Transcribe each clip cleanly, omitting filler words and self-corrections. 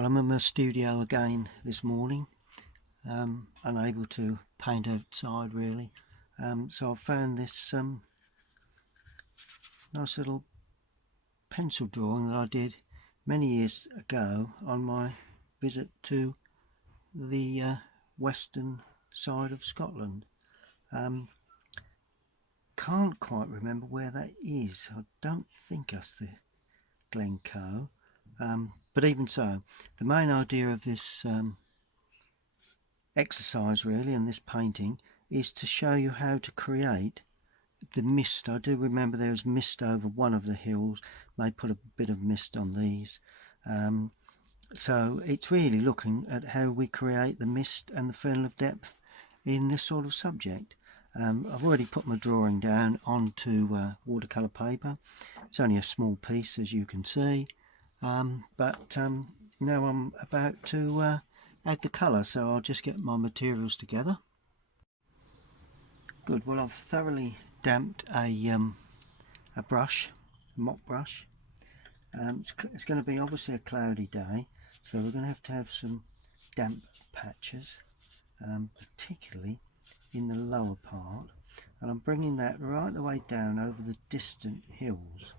Well, I'm in my studio again this morning, unable to paint outside really. So I found this nice little pencil drawing that I did many years ago on my visit to the western side of Scotland. Can't quite remember where that is. I don't think that's the Glencoe, but even so, the main idea of this exercise really and this painting is to show you how to create the mist. I do remember there was mist over one of the hills, may put a bit of mist on these, so it's really looking at how we create the mist and the feeling of depth in this sort of subject. I've already put my drawing down onto watercolour paper. It's only a small piece, as you can see, but now I'm about to add the colour, so I'll just get my materials together. Good. Well, I've thoroughly damped a brush, a mop brush. It's going to be obviously a cloudy day, so we're going to have some damp patches, particularly in the lower part, and I'm bringing that right the way down over the distant hills,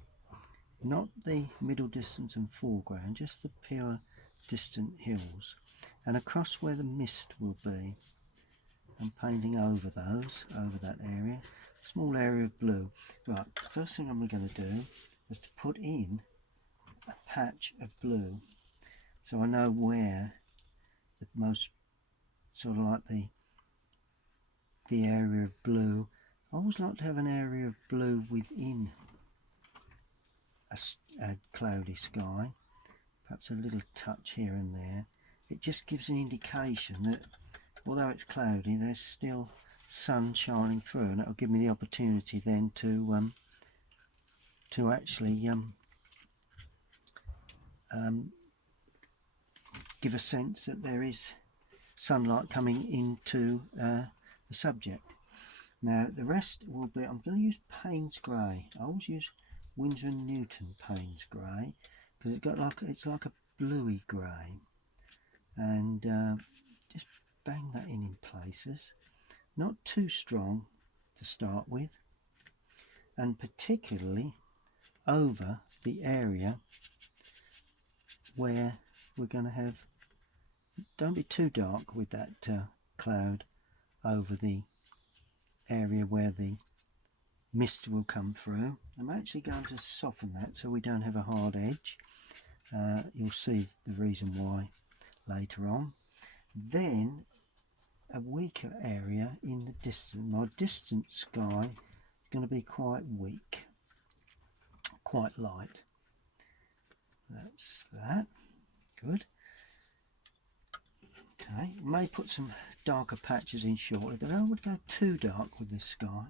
not the middle distance and foreground, just the pure distant hills, and across where the mist will be. I'm painting over those, over that area, small area of blue. Right, first thing I'm going to do is to put in a patch of blue, so I know where the most sort of like the area of blue. I always like to have an area of blue within a cloudy sky, perhaps a little touch here and there. It just gives an indication that although it's cloudy, there's still sun shining through, and it'll give me the opportunity then to actually give a sense that there is sunlight coming into the subject. Now the rest will be, I'm going to use Payne's grey. I always use Winsor & Newton Payne's grey because it's like a bluey grey, and just bang that in places, not too strong to start with, and particularly over the area where we're going to have, don't be too dark with that cloud over the area where the mist will come through. I'm actually going to soften that so we don't have a hard edge. You'll see the reason why later on. Then a weaker area in the distance. My distant sky is going to be quite weak, quite light. That's that. Good. Okay, may put some darker patches in shortly, but I don't want to go too dark with this sky.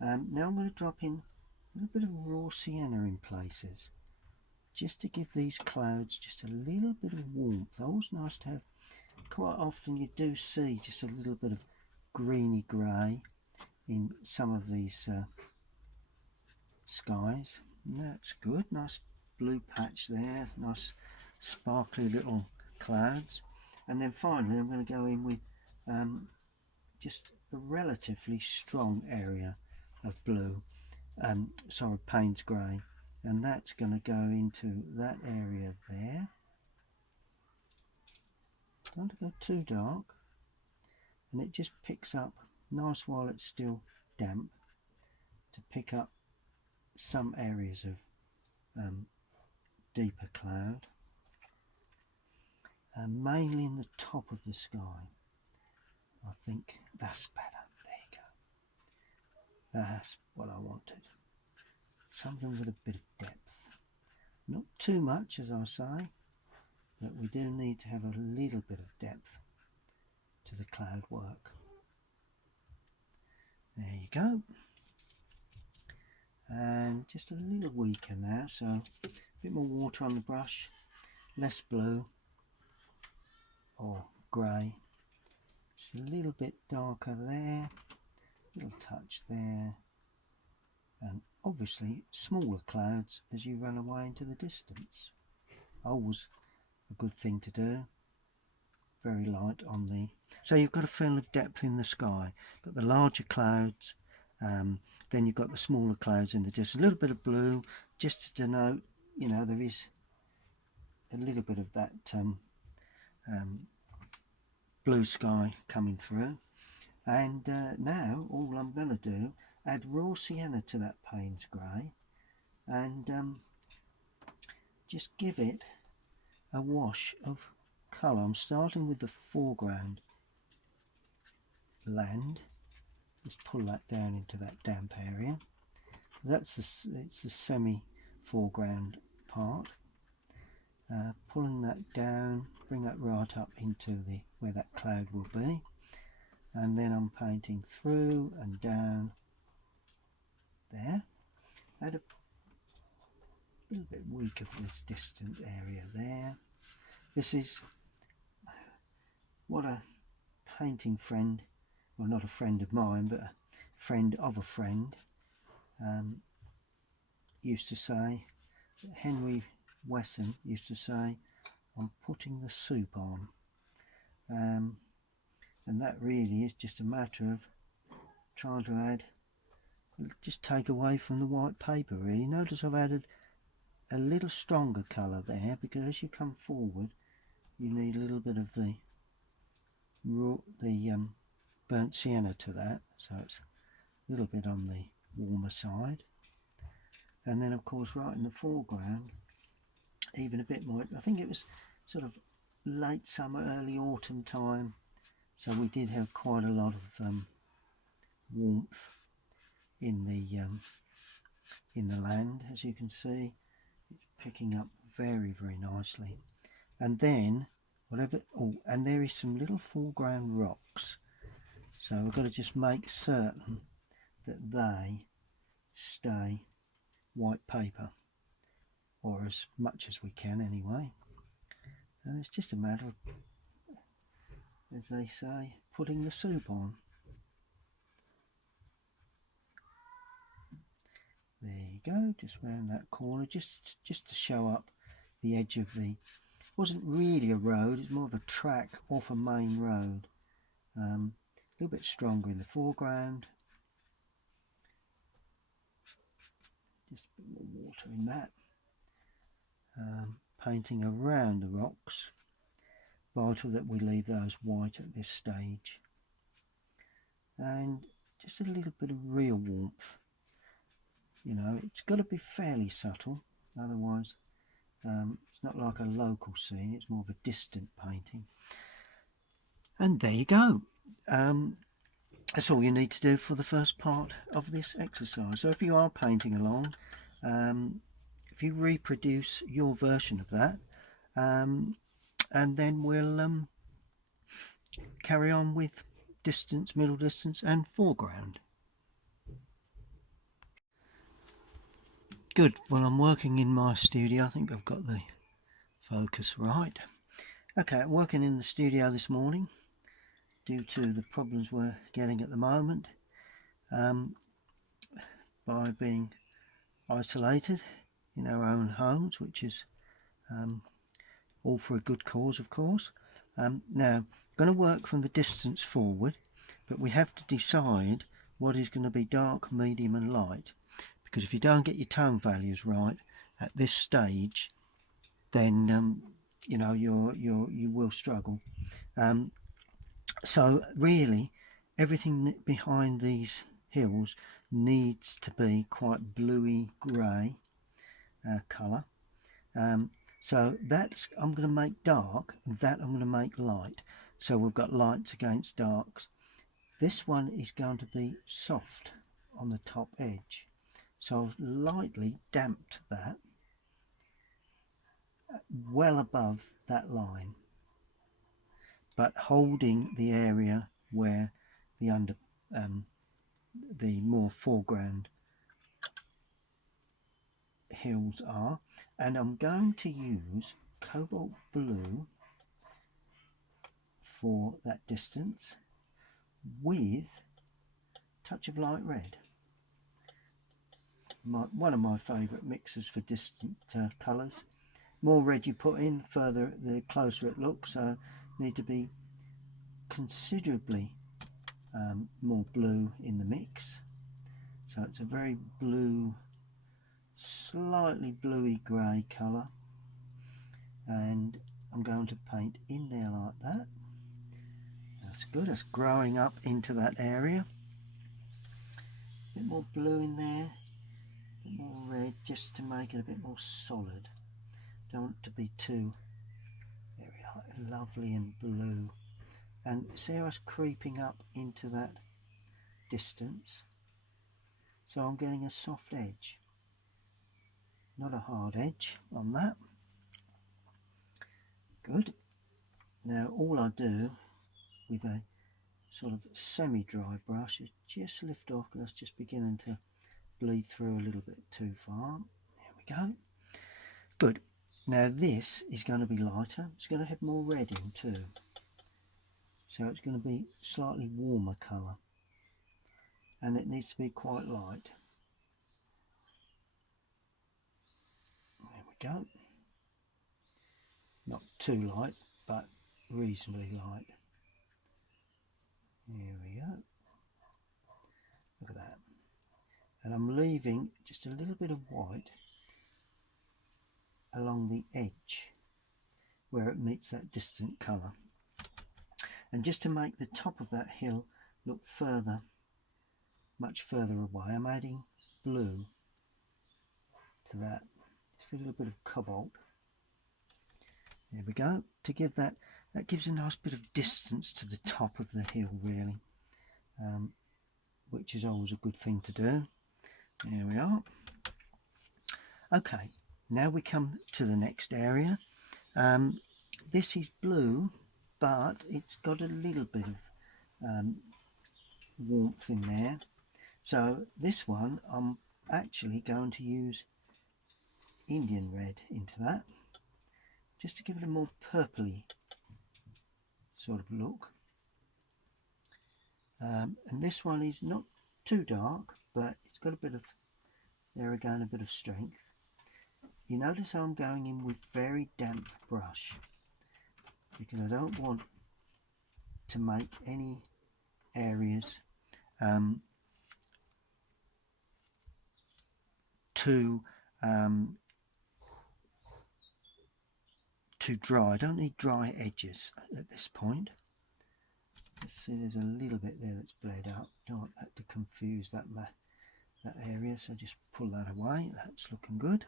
Now I'm going to drop in a little bit of raw sienna in places, just to give these clouds just a little bit of warmth. Always nice to have. Quite often you do see just a little bit of greeny grey in some of these skies. And that's good. Nice blue patch there, nice sparkly little clouds. And then finally I'm going to go in with just a relatively strong area of blue, sorry, Payne's grey, and that's going to go into that area there. Don't go too dark, and it just picks up nice while it's still damp to pick up some areas of deeper cloud, and mainly in the top of the sky. I think that's better. There you go. That's what I wanted. Something with a bit of depth. Not too much, as I say, but we do need to have a little bit of depth to the cloud work. There you go. And just a little weaker now, so a bit more water on the brush, less blue or grey, just a little bit darker there, little touch there, and obviously smaller clouds as you run away into the distance. I always a good thing to do. Very light on the, so you've got a feel of depth in the sky. Got the larger clouds, then you've got the smaller clouds in the distance. A little bit of blue just to denote, you know, there is a little bit of that blue sky coming through. And now all I'm going to do, add raw sienna to that Payne's grey, and just give it a wash of colour. I'm starting with the foreground land. Just pull that down into that damp area. That's it's the semi foreground part. Pulling that down, bring that right up into the where that cloud will be, and then I'm painting through and down there. Add a little bit weak of this distant area there. This is what a painting friend, well, not a friend of mine, but a friend of a friend, used to say. Henry Wesson used to say, I'm putting the soup on. And that really is just a matter of trying to add, just take away from the white paper really. Notice I've added a little stronger colour there, because as you come forward you need a little bit of the raw, burnt sienna to that, so it's a little bit on the warmer side. And then of course right in the foreground even a bit more. I think it was sort of late summer, early autumn time, so we did have quite a lot of warmth in the land. As you can see, it's picking up very, very nicely. And then whatever, oh, and there is some little foreground rocks, so we've got to just make certain that they stay white paper, or as much as we can anyway. And it's just a matter of, as they say, putting the soup on. There you go, just round that corner, just to show up the edge of the, wasn't really a road, it's more of a track off a main road. A little bit stronger in the foreground. Just a bit more water in that. Painting around the rocks, vital that we leave those white at this stage, and just a little bit of real warmth. You know, it's got to be fairly subtle, otherwise it's not like a local scene, it's more of a distant painting. And there you go. That's all you need to do for the first part of this exercise. So if you are painting along, if you reproduce your version of that, and then we'll carry on with distance, middle distance and foreground. Good. Well, I'm working in my studio. I think I've got the focus right. Okay, I'm working in the studio this morning due to the problems we're getting at the moment, by being isolated in our own homes, which is all for a good cause, of course. Now, I'm going to work from the distance forward, but we have to decide what is going to be dark, medium and light, because if you don't get your tone values right at this stage, then you know, you will struggle. So really everything behind these hills needs to be quite bluey grey colour. So that's, I'm going to make dark, that I'm going to make light. So we've got lights against darks. This one is going to be soft on the top edge. So I've lightly damped that well above that line, but holding the area where the the more foreground hills are. And I'm going to use cobalt blue for that distance with a touch of light red. One of my favourite mixes for distant colours. more red you put in, the closer it looks. So need to be considerably more blue in the mix. So it's a very blue, slightly bluey grey colour, and I'm going to paint in there like that. That's good. It's growing up into that area. A bit more blue in there, a bit more red, just to make it a bit more solid. Don't want it to be too, there we are, lovely and blue. And see how it's creeping up into that distance. So I'm getting a soft edge, not a hard edge on that. Good. Now all I do with a sort of semi-dry brush is just lift off, because that's just beginning to bleed through a little bit too far. There we go. Good. Now this is going to be lighter. It's going to have more red in too. So it's going to be slightly warmer colour. And it needs to be quite light. There we go. Not too light, but reasonably light. Here we go. Look at that. And I'm leaving just a little bit of white along the edge where it meets that distant colour. And just to make the top of that hill look further, much further away, I'm adding blue to that. Just a little bit of cobalt. There we go. To give that gives a nice bit of distance to the top of the hill, really, which is always a good thing to do. There we are. Okay, now we come to the next area. This is blue, but it's got a little bit of warmth in there. So this one I'm actually going to use Indian red into that, just to give it a more purpley sort of look. And this one is not too dark, but it's got a bit of, there again, a bit of strength. You notice how I'm going in with very damp brush, because I don't want to make any areas too dry. I don't need dry edges at this point. Let's see, there's a little bit there that's bled up. Don't want that to confuse that area, so just pull that away. That's looking good.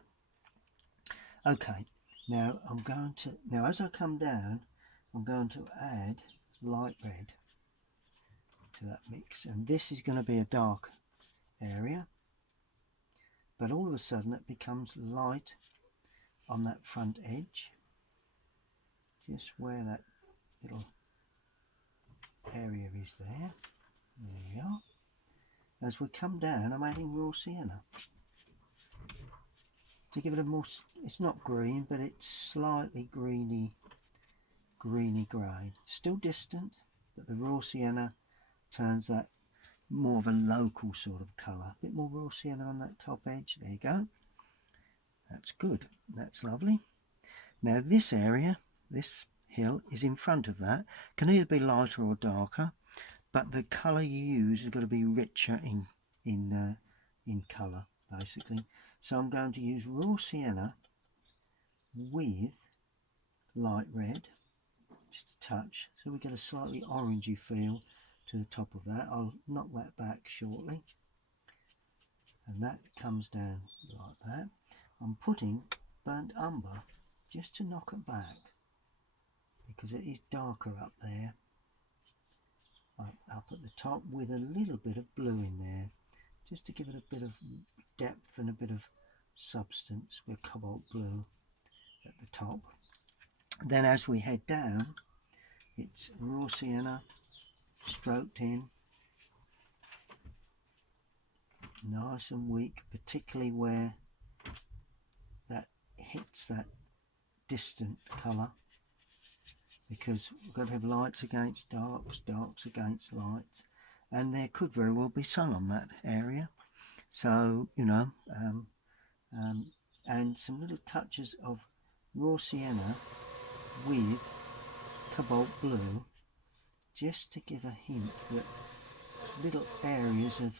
Okay, now I'm going to, as I come down, I'm going to add light red to that mix, and this is going to be a dark area, but all of a sudden it becomes light on that front edge, just where that little area is there. There we are. As we come down, I'm adding raw sienna to give it a more, it's not green, but it's slightly greeny grey. Still distant, but the raw sienna turns that more of a local sort of colour. A bit more raw sienna on that top edge. There you go. That's good. That's lovely. Now this area, this hill, is in front of that. Can either be lighter or darker, but the colour you use has got to be richer in colour, basically. So I'm going to use raw sienna with light red, just a touch, so we get a slightly orangey feel to the top of that. I'll knock that back shortly, and that comes down like that. I'm putting burnt umber just to knock it back, because it is darker up there, up at the top, with a little bit of blue in there, just to give it a bit of depth and a bit of substance with cobalt blue at the top. Then as we head down, it's raw sienna stroked in, nice and weak, particularly where that hits that distant colour, because we've got to have lights against darks, darks against lights, and there could very well be sun on that area. So, you know, and some little touches of raw sienna with cobalt blue, just to give a hint that little areas of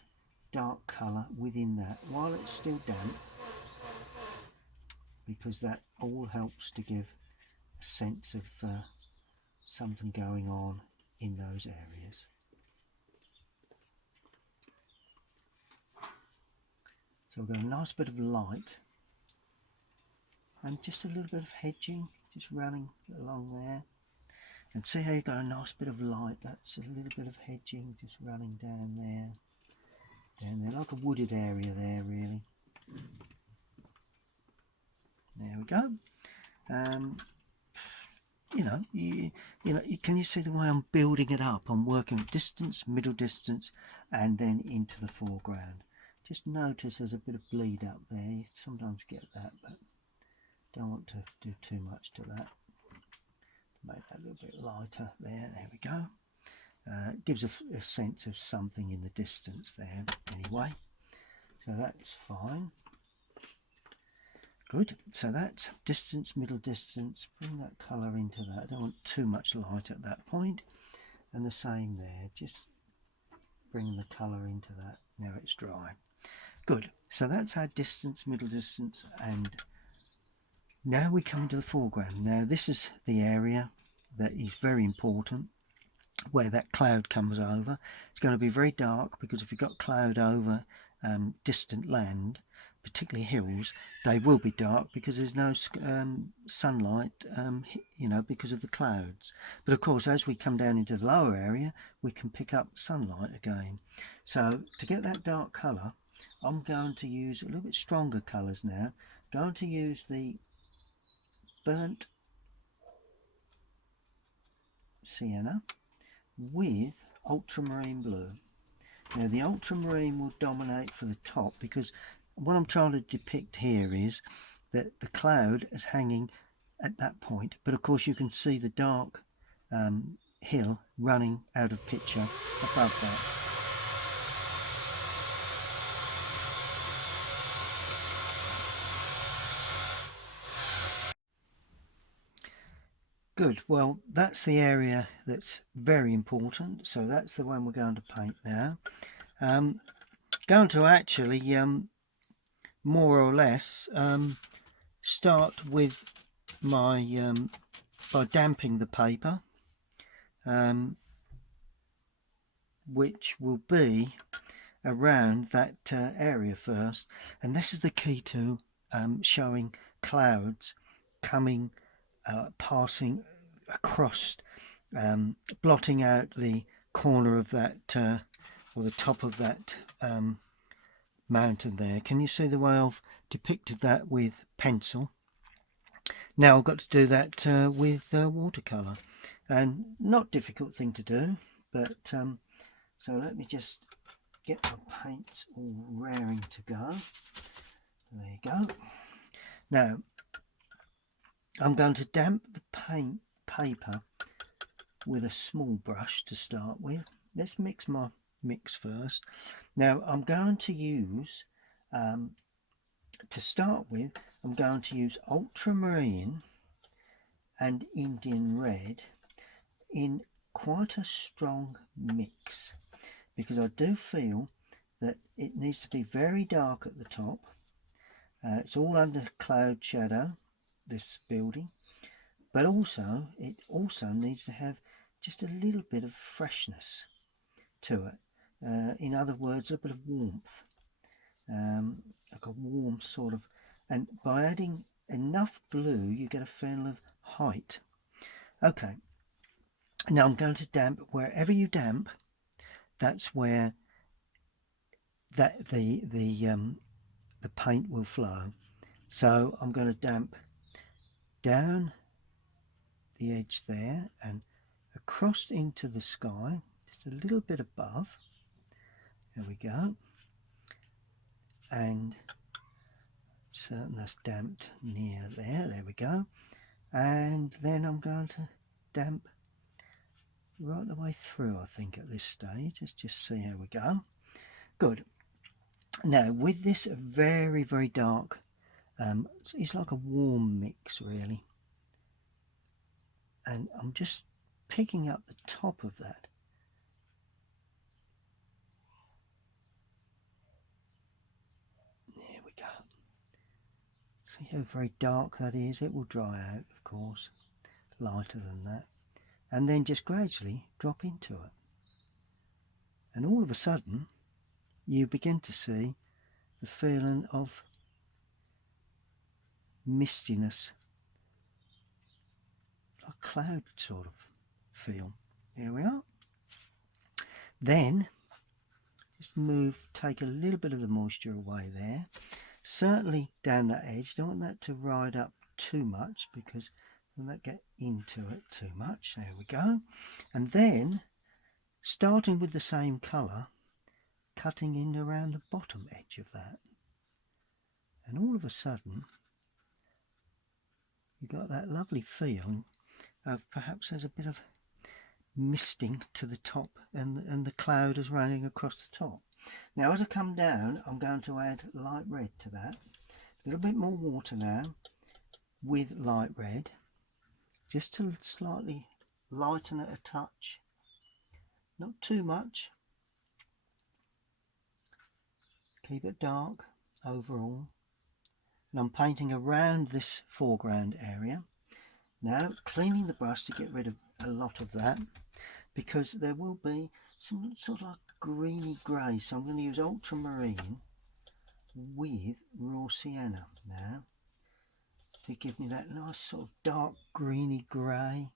dark colour within that while it's still damp, because that all helps to give a sense of something going on in those areas. So we've got a nice bit of light and just a little bit of hedging just running along there, and see how you've got a nice bit of light. That's a little bit of hedging just running down there, like a wooded area there really. There we go. Can you see the way I'm building it up? I'm working with distance, middle distance, and then into the foreground. Just notice there's a bit of bleed up there. You sometimes get that, but don't want to do too much to that. Make that a little bit lighter there. There we go. It gives a sense of something in the distance there anyway. So that's fine. Good. So that's distance, middle distance. Bring that colour into that. I don't want too much light at that point. And the same there. Just bring the colour into that. Now it's dry. Good. So that's our distance, middle distance, and now we come to the foreground. Now this is the area that is very important, where that cloud comes over. It's going to be very dark, because if you've got cloud over distant land, particularly hills, they will be dark because there's no sunlight, because of the clouds. But of course, as we come down into the lower area, we can pick up sunlight again. So to get that dark colour, I'm going to use a little bit stronger colours now. Going to use the burnt sienna with ultramarine blue. Now the ultramarine will dominate for the top, because what I'm trying to depict here is that the cloud is hanging at that point, but of course you can see the dark hill running out of picture above that. Good. Well, that's the area that's very important, so that's the one we're going to paint now. Going to actually more or less start with my by damping the paper, which will be around that area first, and this is the key to showing clouds coming passing across, blotting out the corner of that or the top of that mountain there. Can you see the way I've depicted that with pencil? Now I've got to do that with watercolour, and not difficult thing to do, but so let me just get my paints all raring to go. There you go. Now I'm going to damp the paper with a small brush to start with. Let's mix my mix first. Now I'm going to use, to start with, I'm going to use ultramarine and Indian red in quite a strong mix, because I do feel that it needs to be very dark at the top. It's all under cloud shadow, this building, but also it also needs to have just a little bit of freshness to it. In other words, a bit of warmth, like a warm sort of, and by adding enough blue you get a feeling of height. Okay, now I'm going to damp. Wherever you damp, that's where that the paint will flow. So I'm going to damp down the edge there and across into the sky, just a little bit above. There we go. And certain that's damped near there. There we go. And then I'm going to damp right the way through, I think, at this stage. Let's just see how we go. Good. Now with this very, very dark, it's like a warm mix really. and I'm just picking up the top of that. There we go. See how very dark that is? It will dry out, of course, lighter than that. And then just gradually drop into it. And all of a sudden, you begin to see the feeling of mistiness, like a cloud sort of feel. Here we are. Then just take a little bit of the moisture away there. Certainly down that edge. Don't want that to ride up too much because then that get into it too much. There we go. And then starting with the same colour, cutting in around the bottom edge of that. And all of a sudden you got that lovely feeling of perhaps there's a bit of misting to the top and the cloud is running across the top. Now as I come down, I'm going to add light red to that. A little bit more water now with light red, just to slightly lighten it a touch, not too much. Keep it dark overall. And I'm painting around this foreground area. Now cleaning the brush to get rid of a lot of that, because there will be some sort of like greeny grey, so I'm going to use ultramarine with raw sienna now to give me that nice sort of dark greeny grey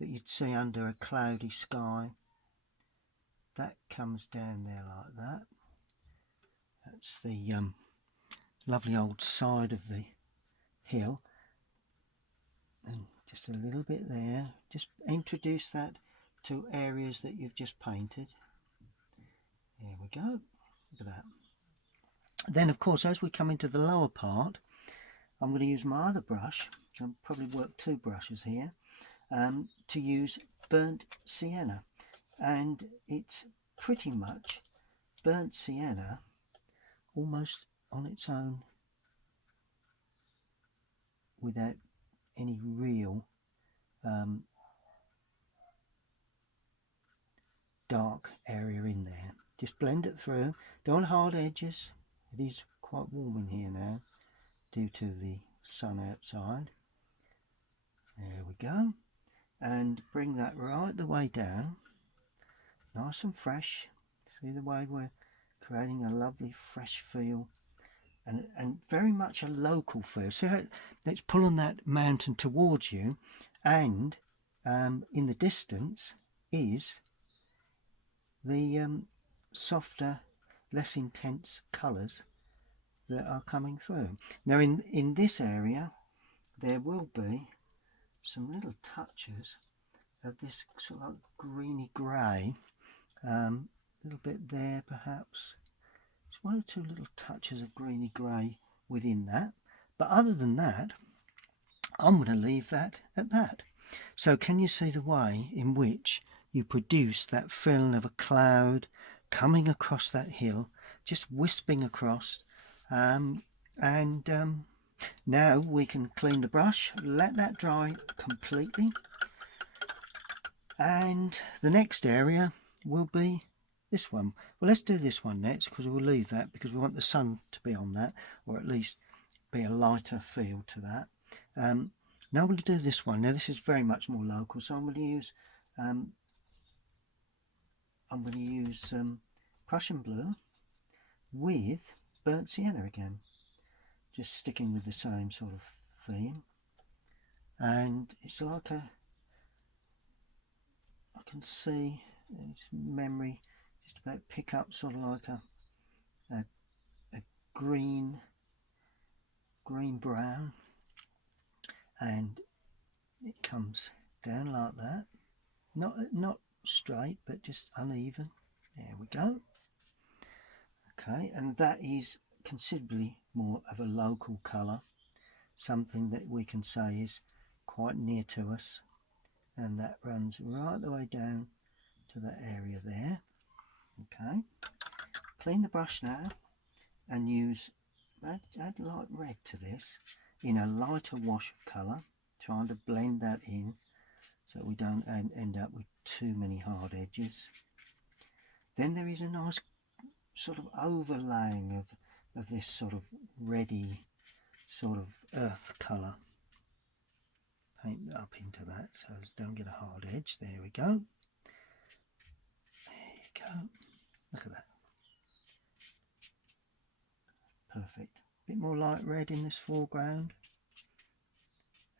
that you'd see under a cloudy sky. That comes down there like that. That's the lovely old side of the hill, and just a little bit there. Just introduce that to areas that you've just painted. There we go. Look at that. Then of course as we come into the lower part, I'm going to use my other brush. I'll probably work two brushes here, to use burnt sienna, and it's pretty much burnt sienna almost on its own without any real dark area in there. Just blend it through. Don't want hard edges. It is quite warm in here now due to the sun outside. There we go. And bring that right the way down, nice and fresh. See the way we're creating a lovely fresh feel, and very much a local feel. So let's pull on that mountain towards you, and in the distance is the softer, less intense colours that are coming through. Now in this area there will be some little touches of this sort of like greeny grey, a little bit there perhaps, just one or two little touches of greeny grey within that, but other than that I'm going to leave that at that. So can you see the way in which you produce that feeling of a cloud coming across that hill, just wisping across, now we can clean the brush, let that dry completely, and the next area will be this one. Well, let's do this one next, because we'll leave that because we want the sun to be on that, or at least be a lighter feel to that. Now I'm going to do this one. Now this is very much more local, so I'm going to use Prussian blue with burnt sienna again, just sticking with the same sort of theme. And it's like I can see memory just about pick up sort of like a green brown, and it comes down like that, not straight but just uneven. There we go. Okay, and that is considerably more of a local colour, something that we can say is quite near to us, and that runs right the way down to that area there. Okay, clean the brush now and add light red to this in a lighter wash of colour, trying to blend that in so we don't end up with too many hard edges. Then there is a nice sort of overlaying of this sort of reddy sort of earth colour. Paint up into that so don't get a hard edge. There we go. There you go. Look at that. Perfect. Bit more light red in this foreground,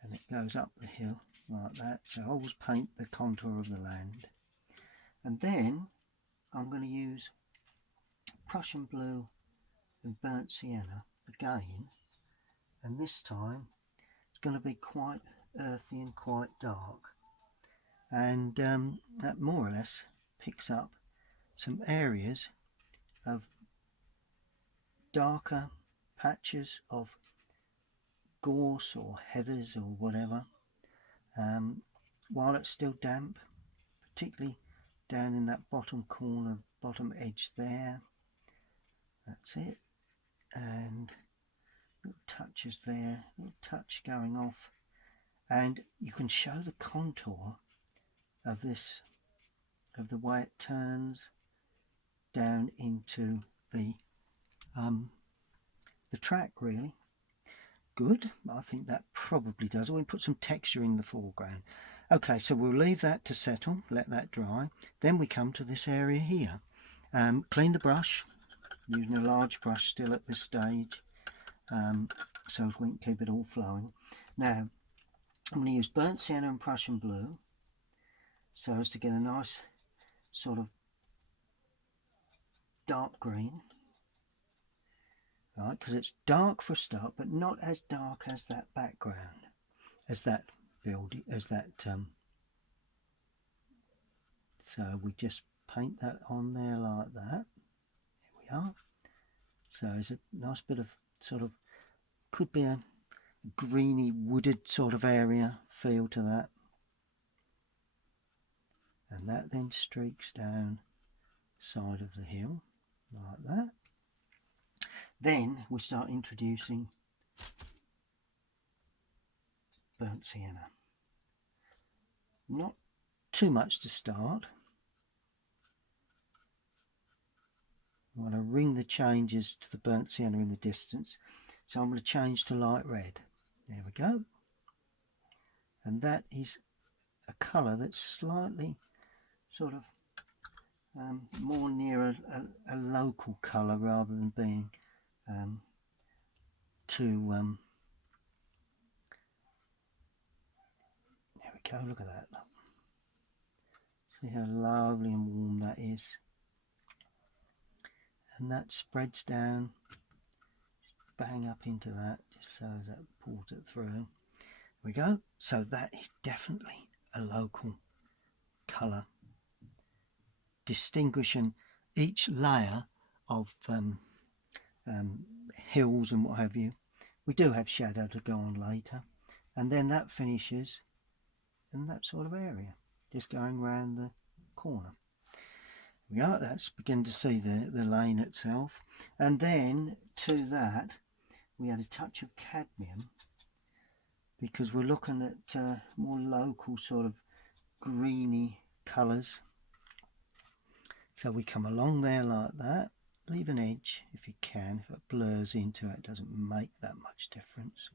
and it goes up the hill like that. So I always paint the contour of the land, and then I'm going to use Prussian blue and burnt sienna again, and this time it's going to be quite earthy and quite dark, and that more or less picks up some areas of darker patches of gorse or heathers or whatever, while it's still damp, particularly down in that bottom corner, bottom edge there. That's it, and little touches there, little touch going off, and you can show the contour of this, of the way it turns down into the track. Really good. I think that probably does. We'll put some texture in the foreground. Okay, so we'll leave that to settle, let that dry. Then we come to this area here. Clean the brush, using a large brush still at this stage, so we can keep it all flowing. Now I'm going to use burnt sienna and Prussian blue so as to get a nice sort of dark green, right? Because it's dark for a start, but not as dark as that background, as that building, as that. So we just paint that on there like that. Here we are. So it's a nice bit of sort of, could be a greeny wooded sort of area feel to that, and that then streaks down the side of the hill like that. Then we start introducing burnt sienna. Not too much to start. I want to ring the changes to the burnt sienna in the distance, so I'm going to change to light red. There we go, and that is a colour that's slightly sort of more near a local colour rather than being too there we go, look at that. See how lovely and warm that is, and that spreads down, bang up into that, just so that pulls it through. There we go. So that is definitely a local colour, distinguishing each layer of hills and what have you. We do have shadow to go on later, and then that finishes in that sort of area, just going round the corner. We are, that's beginning to see the lane itself, and then to that we add a touch of cadmium because we're looking at more local sort of greeny colours. So we come along there like that, leave an edge if you can. If it blurs into it, it doesn't make that much difference.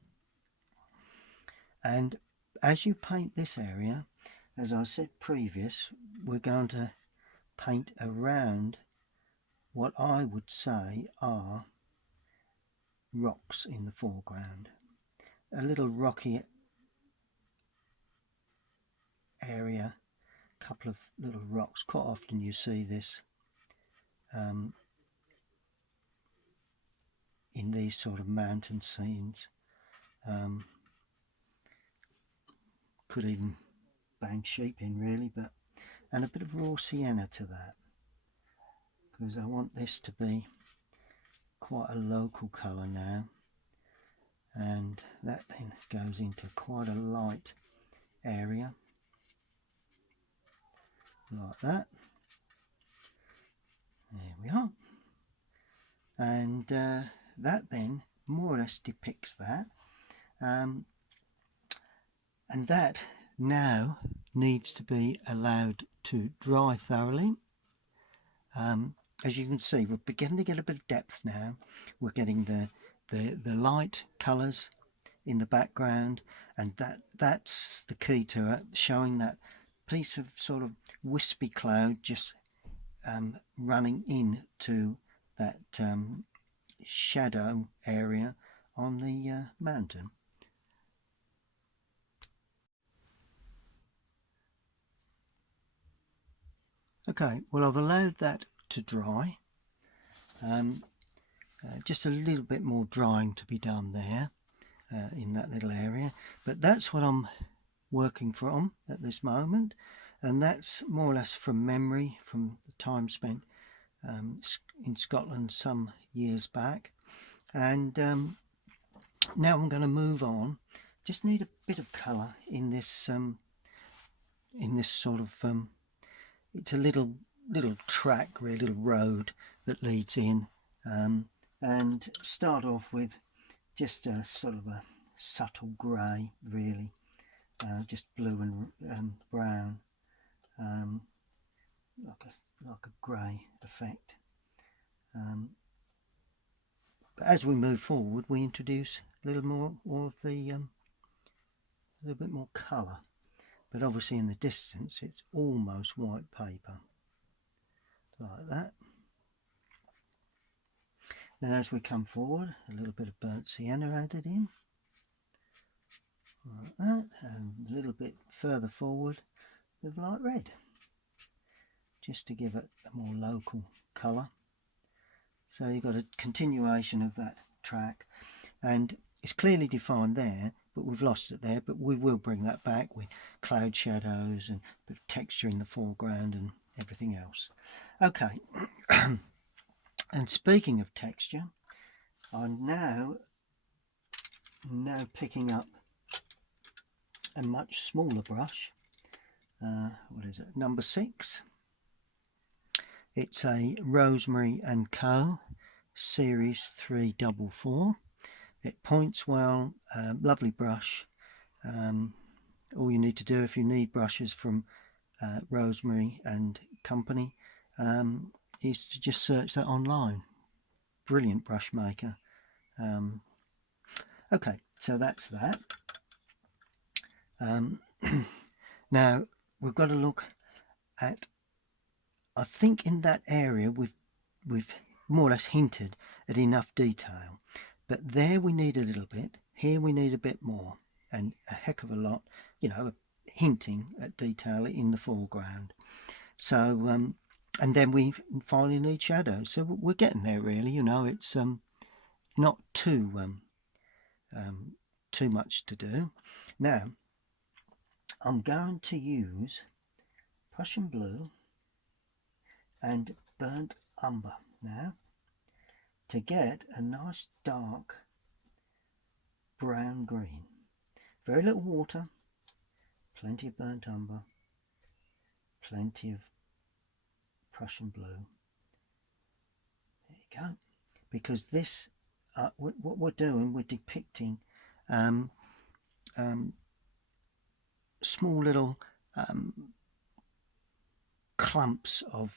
And as you paint this area, as I said previous, we're going to paint around what I would say are rocks in the foreground. A little rocky area, a couple of little rocks. Quite often you see this in these sort of mountain scenes. Could even bang sheep in really, but and a bit of raw sienna to that, because I want this to be quite a local colour now, and that then goes into quite a light area like that. There we are, and that then more or less depicts that, and that now needs to be allowed to dry thoroughly. As you can see, we're beginning to get a bit of depth now. We're getting the light colours in the background, and that's the key to it, showing that piece of sort of wispy cloud just running into that shadow area on the mountain. Okay, well, I've allowed that to dry. Just a little bit more drying to be done there in that little area, but that's what I'm working from at this moment, and that's more or less from memory, from the time spent in Scotland some years back. And now I'm going to move on. Just need a bit of colour in this sort of it's a little track, really, little road that leads in, and start off with just a sort of a subtle grey, really, just blue and brown, like a grey effect. But as we move forward, we introduce a little more of the a little bit more colour. But obviously in the distance it's almost white paper, like that. Then as we come forward, a little bit of burnt sienna added in, like that, and a little bit further forward with light red, just to give it a more local colour. So you've got a continuation of that track, and it's clearly defined there, but we've lost it there. But we will bring that back with cloud shadows and a bit of texture in the foreground and everything else. Okay, and speaking of texture, I'm now picking up a much smaller brush. What is it? Number 6. It's a Rosemary & Co. Series 344. It points well, lovely brush. All you need to do, if you need brushes from Rosemary and Company, is to just search that online. Brilliant brush maker. Okay, so that's that. Now we've got to look at, I think in that area we've more or less hinted at enough detail, but there we need a little bit, here we need a bit more, and a heck of a lot, you know, hinting at detail in the foreground. So and then we finally need shadows, so we're getting there really, you know. It's not too much to do. Now I'm going to use Prussian blue and burnt umber now to get a nice dark brown green. Very little water, plenty of burnt umber, plenty of Prussian blue. There you go. Because this, what we're doing, we're depicting small little clumps of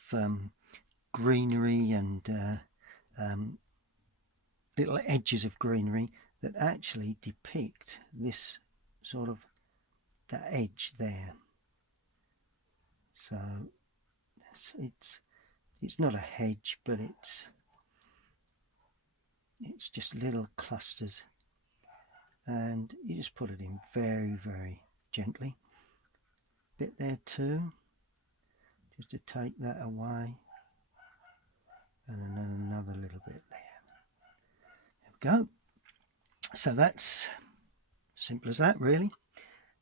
greenery and little edges of greenery that actually depict this sort of, that edge there. So it's not a hedge, but it's just little clusters, and you just put it in very, very gently. Bit there too, just to take that away, and then another little bit there. There we go. So that's simple as that, really.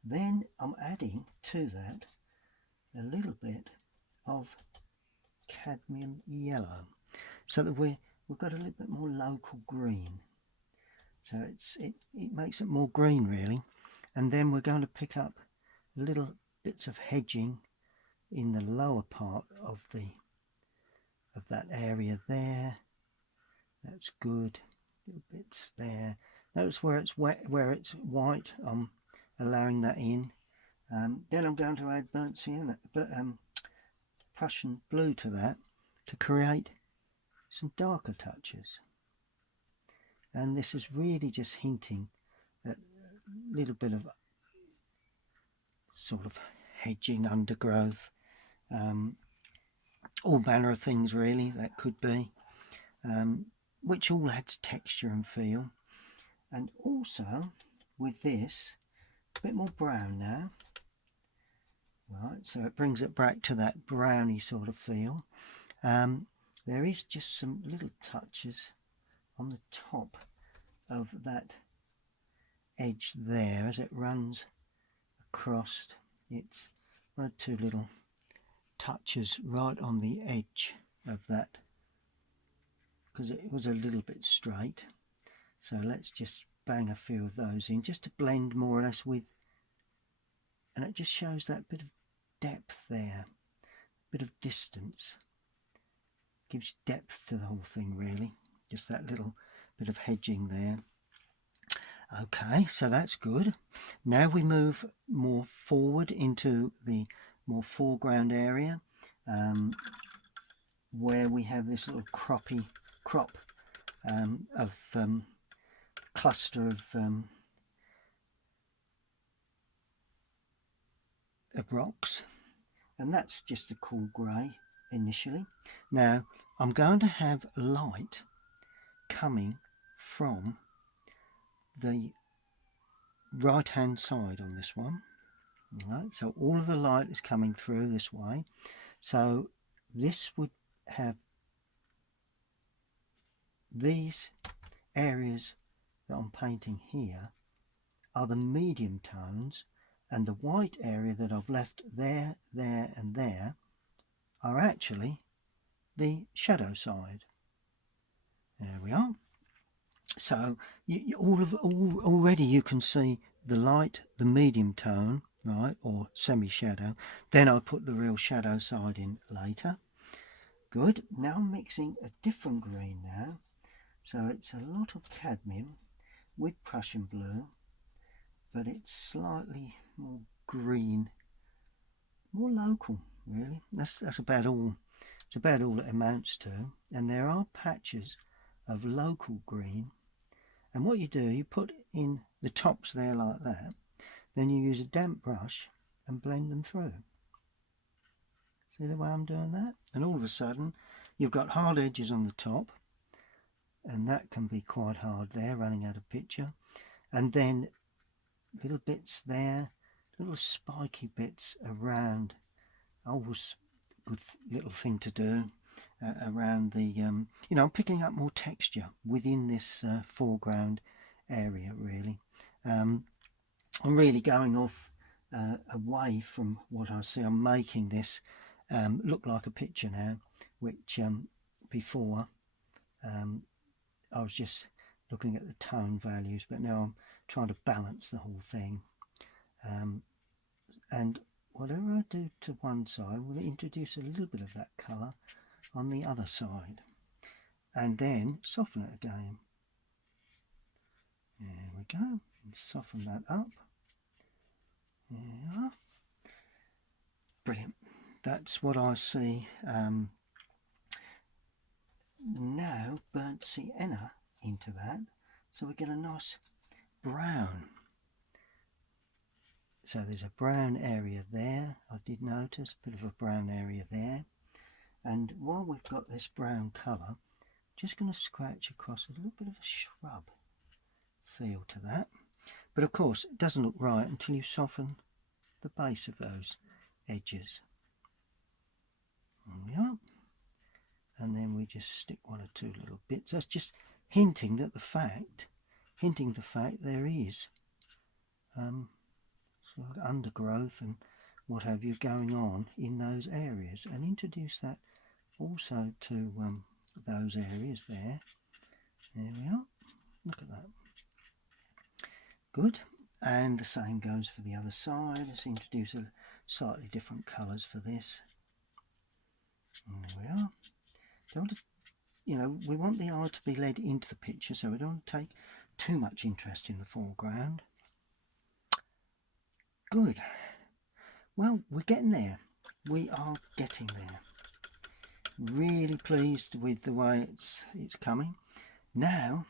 Then I'm adding to that a little bit of cadmium yellow, so that we've got a little bit more local green. So it makes it more green really. And then we're going to pick up little bits of hedging in the lower part of that area there. That's good. Little bits there. Notice where it's wet, where it's white, I'm allowing that in, Then I'm going to add burnt sienna, Prussian blue to that to create some darker touches. And this is really just hinting at a little bit of sort of hedging, undergrowth, all manner of things really that could be, which all adds texture and feel. And also with this, a bit more brown now. Right, so it brings it back to that browny sort of feel. There is just some little touches on the top of that edge there as it runs across. It's one or two little touches right on the edge of that, because it was a little bit straight. So let's just bang a few of those in just to blend more or less with, and it just shows that bit of depth there, bit of distance, gives depth to the whole thing really, just that little bit of hedging there. Okay, so that's good. Now we move more forward into the more foreground area, where we have this little crop of cluster of rocks, and that's just a cool grey initially. Now I'm going to have light coming from the right hand side on this one. Right, so all of the light is coming through this way, so this would have these areas that I'm painting here are the medium tones, and the white area that I've left there, there and there are actually the shadow side. There we are. So already you can see the light, the medium tone, right, or semi-shadow. Then I put the real shadow side in later. Good. Now I'm mixing a different green now. So it's a lot of cadmium with Prussian blue, but it's slightly more green, more local really. That's about all. It's about all it amounts to. And there are patches of local green, and what you do, you put in the tops there like that, then you use a damp brush and blend them through. See the way I'm doing that? And all of a sudden you've got hard edges on the top, and that can be quite hard there, running out of picture, and then little bits there, little spiky bits around. Always good little thing to do around the you know, I'm picking up more texture within this foreground area really. I'm really going off away from what I see. I'm making this look like a picture now, which before I was just looking at the tone values, but now I'm trying to balance the whole thing. And whatever I do to one side, I'm going to introduce a little bit of that colour on the other side, and then soften it again. There we go, and soften that up. There you are. Brilliant. That's what I see. Now burnt sienna into that, so we get a nice brown. So there's a brown area there, I did notice, a bit of a brown area there. And while we've got this brown colour, just going to scratch across a little bit of a shrub feel to that. But of course it doesn't look right until you soften the base of those edges. There we are. And then we just stick one or two little bits. That's just hinting that the fact there is sort of undergrowth and what have you going on in those areas, and introduce that also to those areas there. There we are. Look at that. Good. And the same goes for the other side. Let's introduce a slightly different colours for this. And there we are. Don't want to, you know, we want the eye to be led into the picture, so we don't take too much interest in the foreground. Good. Well, we're getting there. We are getting there. Really pleased with the way it's coming. Now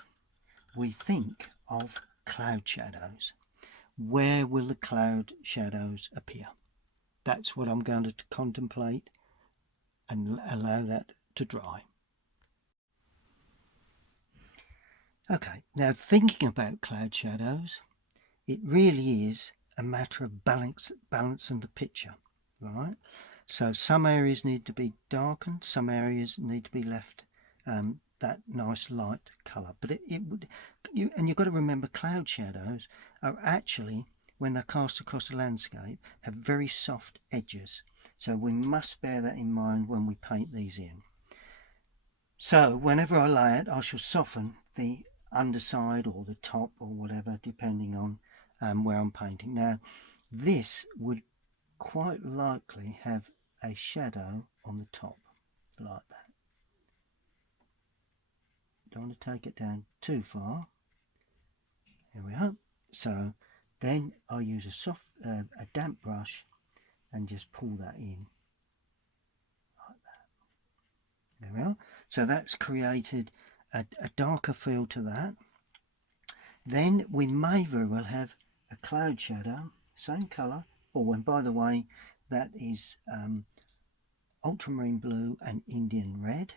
we think of cloud shadows. Where will the cloud shadows appear? That's what I'm going to contemplate and allow that to dry. Okay, now thinking about cloud shadows, it really is a matter of balancing the picture, right? So some areas need to be darkened, some areas need to be left that nice light colour. But it would, and you've got to remember, cloud shadows are actually, when they're cast across a landscape, have very soft edges. So we must bear that in mind when we paint these in. So whenever I lay it, I shall soften the underside or the top or whatever, depending on where I'm painting. Now, this would quite likely have a shadow on the top, like that. Don't want to take it down too far. There we are. So then I'll use a damp brush and just pull that in like that. There we are. So that's created a darker feel to that. Then we may very well have a cloud shadow, same colour. Oh, and by the way, that is ultramarine blue and Indian red.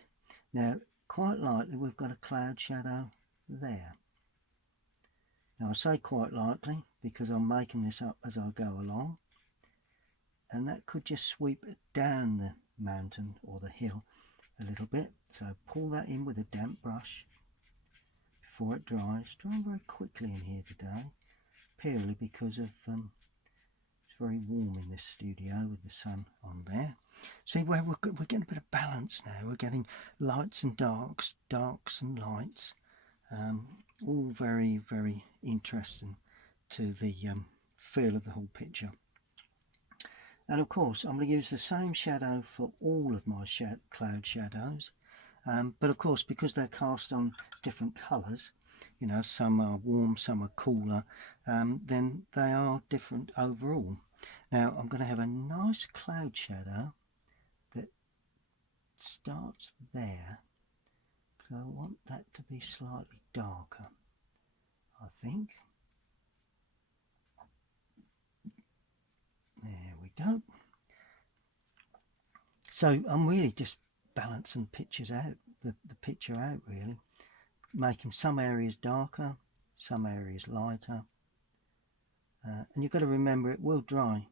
Now, quite likely we've got a cloud shadow there. Now, I say quite likely because I'm making this up as I go along, and that could just sweep it down the mountain or the hill a little bit. So pull that in with a damp brush before it dries. Drying very quickly in here today, purely because of it's very warm in this studio with the sun on there. See where we're getting a bit of balance now. We're getting lights and darks, darks and lights, all very, very interesting to the feel of the whole picture. And of course I'm going to use the same shadow for all of my cloud shadows, but of course because they're cast on different colours, you know, some are warm, some are cooler, then they are different overall. Now I'm going to have a nice cloud shadow that starts there, because I want that to be slightly darker, I think. There we go. So I'm really just balancing pictures out, the picture out really, making some areas darker, some areas lighter, and you've got to remember it will dry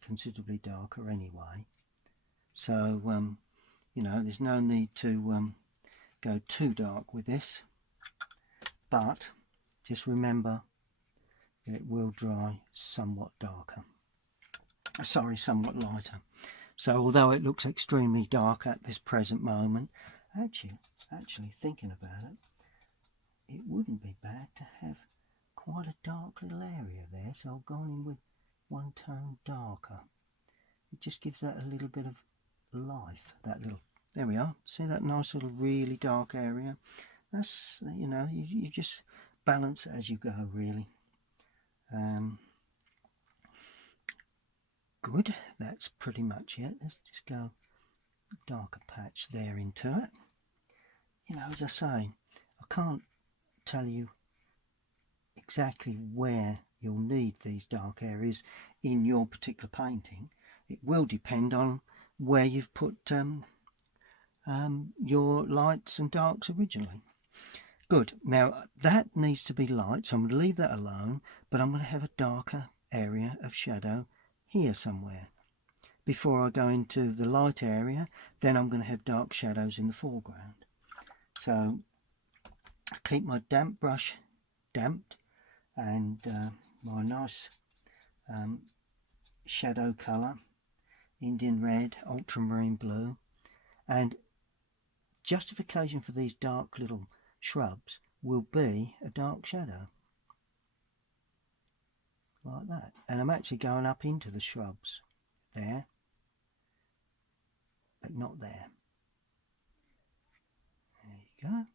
considerably darker anyway. So you know, there's no need to go too dark with this, but just remember that it will dry somewhat darker. Sorry, somewhat lighter. So although it looks extremely dark at this present moment, actually thinking about it, it wouldn't be bad to have quite a dark little area there. So I've gone in with one tone darker. It just gives that a little bit of life, that little, there we are. See that nice little really dark area? That's, you know, you just balance it as you go really. Good, that's pretty much it. Let's just go darker patch there into it. You know, as I say, I can't tell you exactly where you'll need these dark areas in your particular painting. It will depend on where you've put your lights and darks originally. Good, now that needs to be light, so I'm going to leave that alone, but I'm going to have a darker area of shadow here somewhere. Before I go into the light area, then I'm going to have dark shadows in the foreground. So I keep my damp brush damped and my nice shadow colour, Indian red, ultramarine blue, and justification for these dark little shrubs will be a dark shadow like that. And I'm actually going up into the shrubs there, but not there. There you go.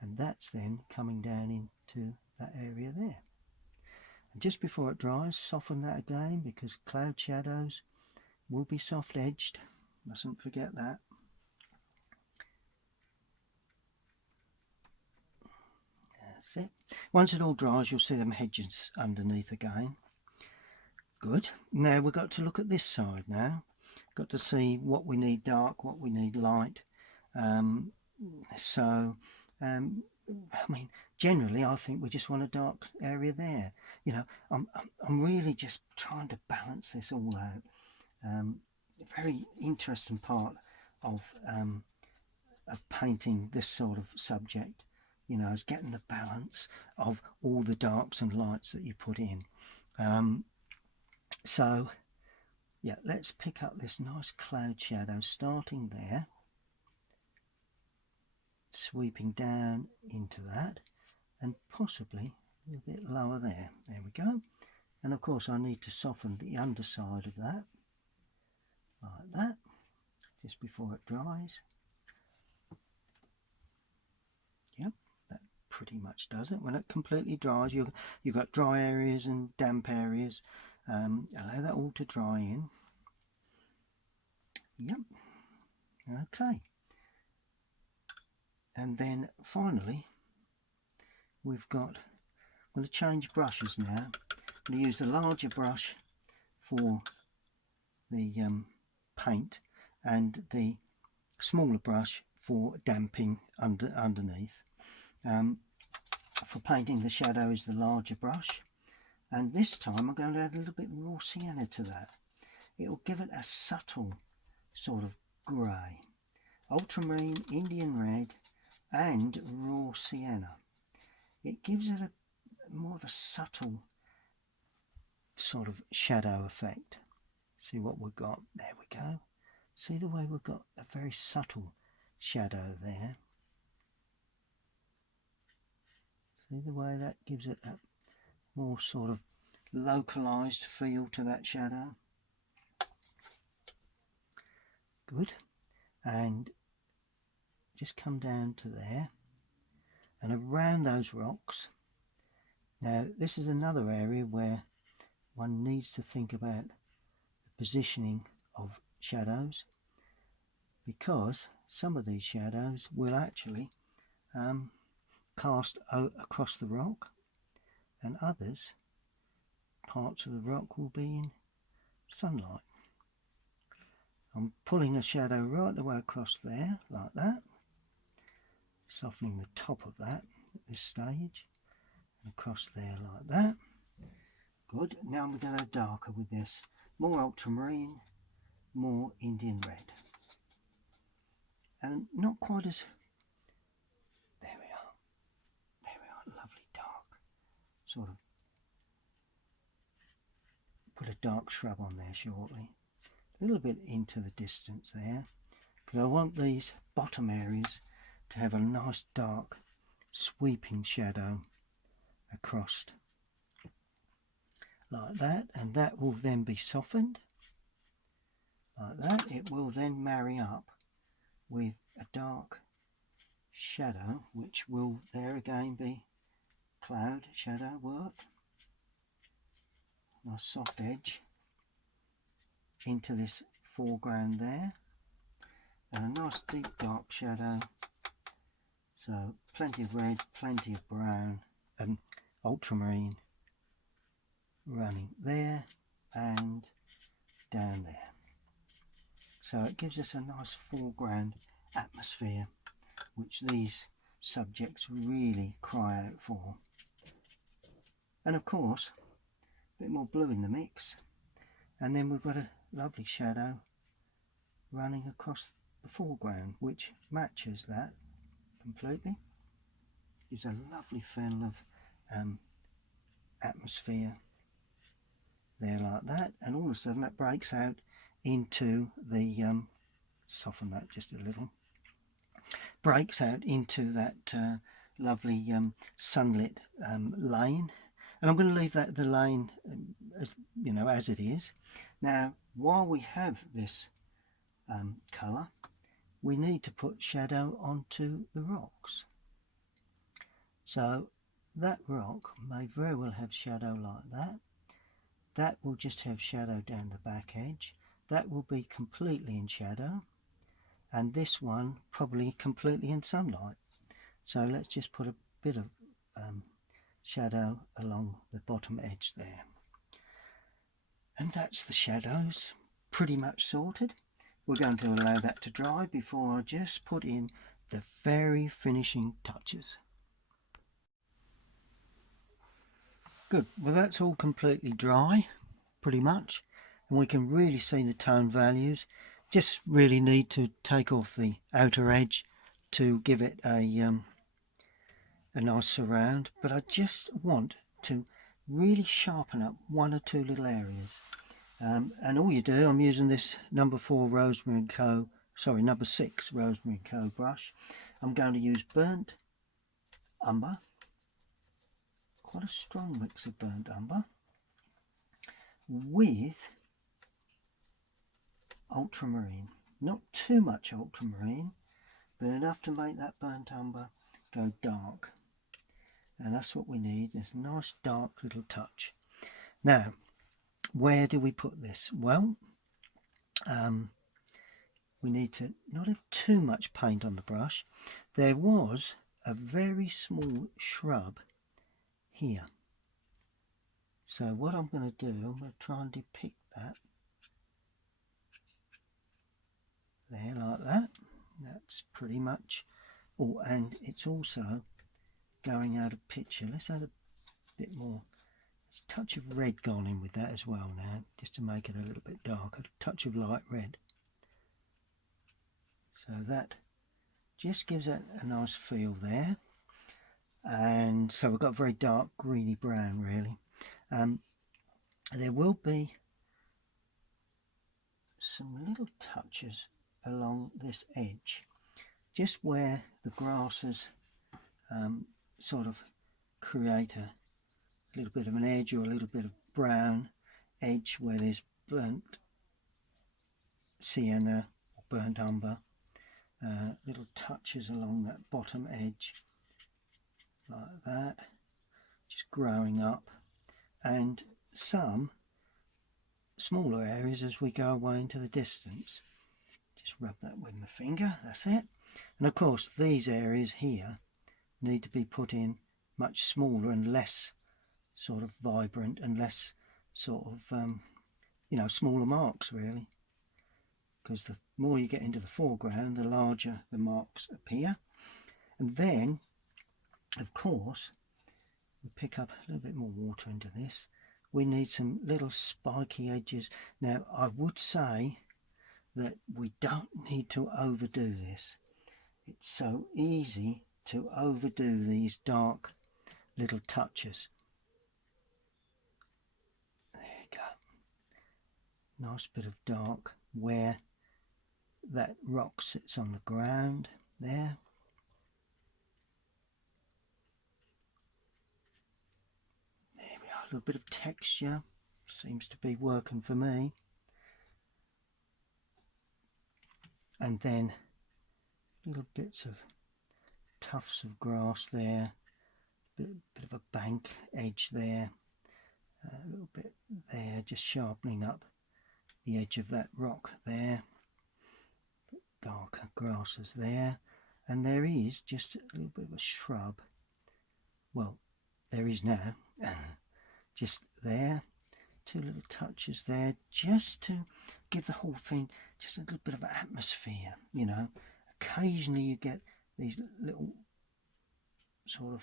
And that's then coming down into that area there. Just before it dries, soften that again, because cloud shadows will be soft edged, mustn't forget that. That's it. Once it all dries, you'll see them hedges underneath again. Good. Now we've got to look at this side now. Got to see what we need dark, what we need light. I mean, generally I think we just want a dark area there. You know, I'm really just trying to balance this all out. A very interesting part of painting this sort of subject, you know, is getting the balance of all the darks and lights that you put in. So yeah, let's pick up this nice cloud shadow starting there, sweeping down into that, and possibly a little bit lower there. There we go. And of course I need to soften the underside of that, like that, just before it dries. Yep, that pretty much does it. When it completely dries, you've got dry areas and damp areas. Allow that all to dry in. Yep, okay. And then finally we've got, I'm going to change brushes now. I'm going to use the larger brush for the paint and the smaller brush for damping underneath. For painting the shadow is the larger brush, and this time I'm going to add a little bit raw sienna to that. It will give it a subtle sort of grey. Ultramarine, Indian red and raw sienna. It gives it a more of a subtle sort of shadow effect. See what we've got? There we go. See the way we've got a very subtle shadow there. See the way that gives it that more sort of localized feel to that shadow. Good. And just come down to there and around those rocks. Now this is another area where one needs to think about the positioning of shadows, because some of these shadows will actually cast out across the rock, and others parts of the rock will be in sunlight. I'm pulling a shadow right the way across there like that, softening the top of that at this stage, and across there like that. Good. Now I'm going to go darker with this, more ultramarine, more Indian red, and not quite as, there we are, lovely dark, sort of put a dark shrub on there shortly, a little bit into the distance there, but I want these bottom areas to have a nice dark sweeping shadow across like that, and that will then be softened like that. It will then marry up with a dark shadow, which will there again be cloud shadow work. Nice soft edge into this foreground there, and a nice deep dark shadow. So plenty of red, plenty of brown and ultramarine running there and down there. So it gives us a nice foreground atmosphere, which these subjects really cry out for. And of course, a bit more blue in the mix, and then we've got a lovely shadow running across the foreground, which matches that completely. Gives a lovely feel of atmosphere there like that, and all of a sudden that breaks out into the soften that just a little, breaks out into that lovely sunlit lane. And I'm going to leave that the lane as you know, as it is. Now while we have this colour, we need to put shadow onto the rocks. So that rock may very well have shadow like that. That will just have shadow down the back edge. That will be completely in shadow, and this one probably completely in sunlight. So let's just put a bit of shadow along the bottom edge there. And that's the shadows pretty much sorted. We're going to allow that to dry before I just put in the very finishing touches. Good, well that's all completely dry, pretty much, and we can really see the tone values. Just really need to take off the outer edge to give it a nice surround, but I just want to really sharpen up one or two little areas. And all you do, I'm using this number 4 Rosemary & Co, sorry, number 6 Rosemary & Co brush. I'm going to use burnt umber, quite a strong mix of burnt umber, with ultramarine. Not too much ultramarine, but enough to make that burnt umber go dark. And that's what we need, this nice dark little touch. Now, where do we put this? Well, we need to not have too much paint on the brush. There was a very small shrub here. So what I'm going to do, I'm going to try and depict that. There, like that. That's pretty much. Oh, and it's also going out of picture. Let's add a bit more. There's a touch of red gone in with that as well now, just to make it a little bit darker. A touch of light red. So that just gives it a nice feel there. And so we've got very dark greeny brown really. There will be some little touches along this edge, just where the grasses sort of create a little bit of an edge or a little bit of brown edge where there's burnt sienna or burnt umber. Little touches along that bottom edge like that, just growing up, and some smaller areas as we go away into the distance. Just rub that with my finger, that's it. And of course these areas here need to be put in much smaller and less sort of vibrant and less sort of you know, smaller marks really, because the more you get into the foreground the larger the marks appear. And then of course we pick up a little bit more water into this. We need some little spiky edges. Now I would say that we don't need to overdo this. It's so easy to overdo these dark little touches. There you go. Nice bit of dark where that rock sits on the ground there. There we are, a little bit of texture seems to be working for me. And then little bits of tufts of grass there, bit of a bank edge there, a little bit there, just sharpening up the edge of that rock there. Darker grasses there, and there is just a little bit of a shrub. Well, there is now, just there. Two little touches there, just to give the whole thing just a little bit of atmosphere, you know. Occasionally you get these little sort of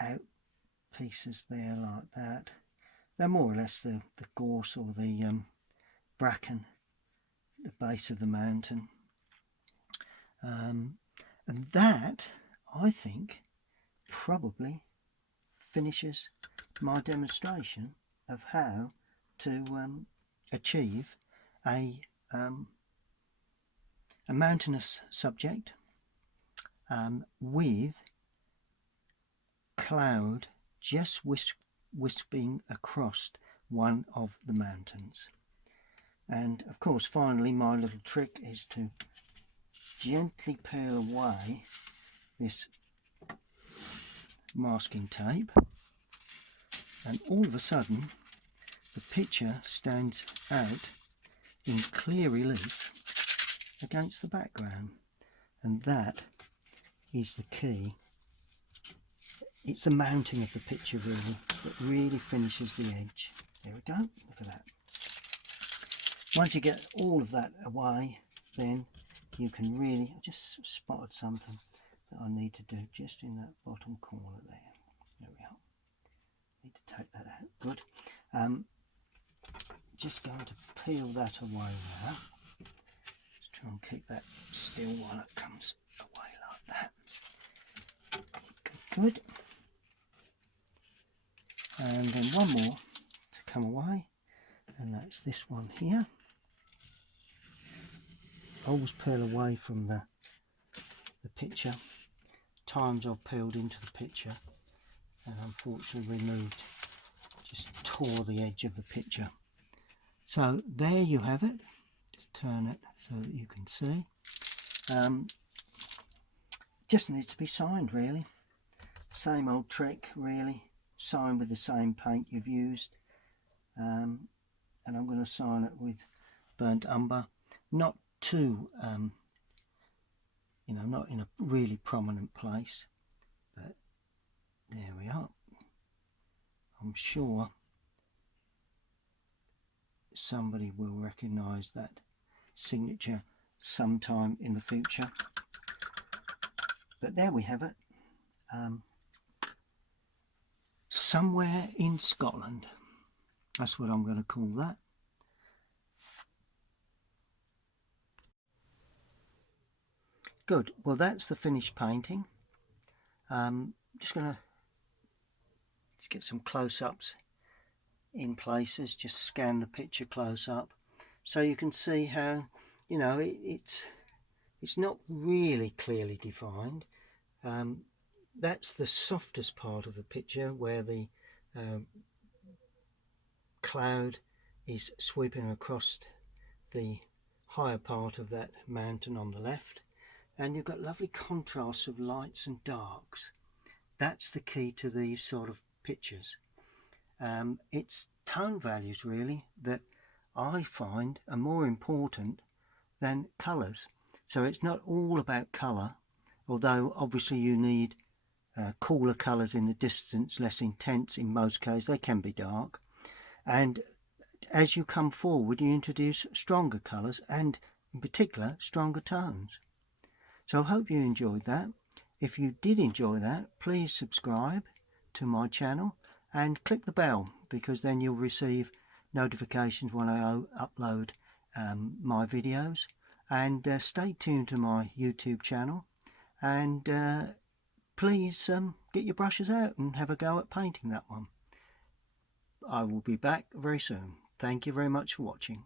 out pieces there like that. They're more or less the gorse or the bracken, the base of the mountain. And that, I think, probably finishes my demonstration of how to achieve a mountainous subject with cloud just wisping across one of the mountains. And of course finally my little trick is to gently peel away this masking tape, and all of a sudden the picture stands out in clear relief against the background, and that is the key. It's the mounting of the picture really that really finishes the edge. There we go, look at that. Once you get all of that away, then you can really, I just spotted something that I need to do just in that bottom corner there. There we are. Need to take that out. Good. Just going to peel that away now. Just try and keep that still while it comes away like that. Good. And then one more to come away, and that's this one here. Always peel away from the picture. Times I've peeled into the picture and unfortunately removed, just tore the edge of the picture. So there you have it. Just turn it so that you can see. Just needs to be signed really. Same old trick really. Sign with the same paint you've used. And I'm going to sign it with burnt umber. Not too, you know, not in a really prominent place. But there we are. I'm sure somebody will recognise that signature sometime in the future. But there we have it. Somewhere in Scotland. That's what I'm going to call that. Good. Well, that's the finished painting. Just going to get some close-ups in places. Just scan the picture close up so you can see how, you know, it's not really clearly defined. That's the softest part of the picture where the cloud is sweeping across the higher part of that mountain on the left, and you've got lovely contrasts of lights and darks. That's the key to these sort of pictures. It's tone values really that I find are more important than colours. So it's not all about colour, although obviously you need cooler colours in the distance, less intense in most cases. They can be dark, and as you come forward you introduce stronger colours and in particular stronger tones. So I hope you enjoyed that. If you did enjoy that, please subscribe to my channel and click the bell, because then you'll receive notifications when I upload my videos. And stay tuned to my YouTube channel, and please get your brushes out and have a go at painting that one. I will be back very soon. Thank you very much for watching.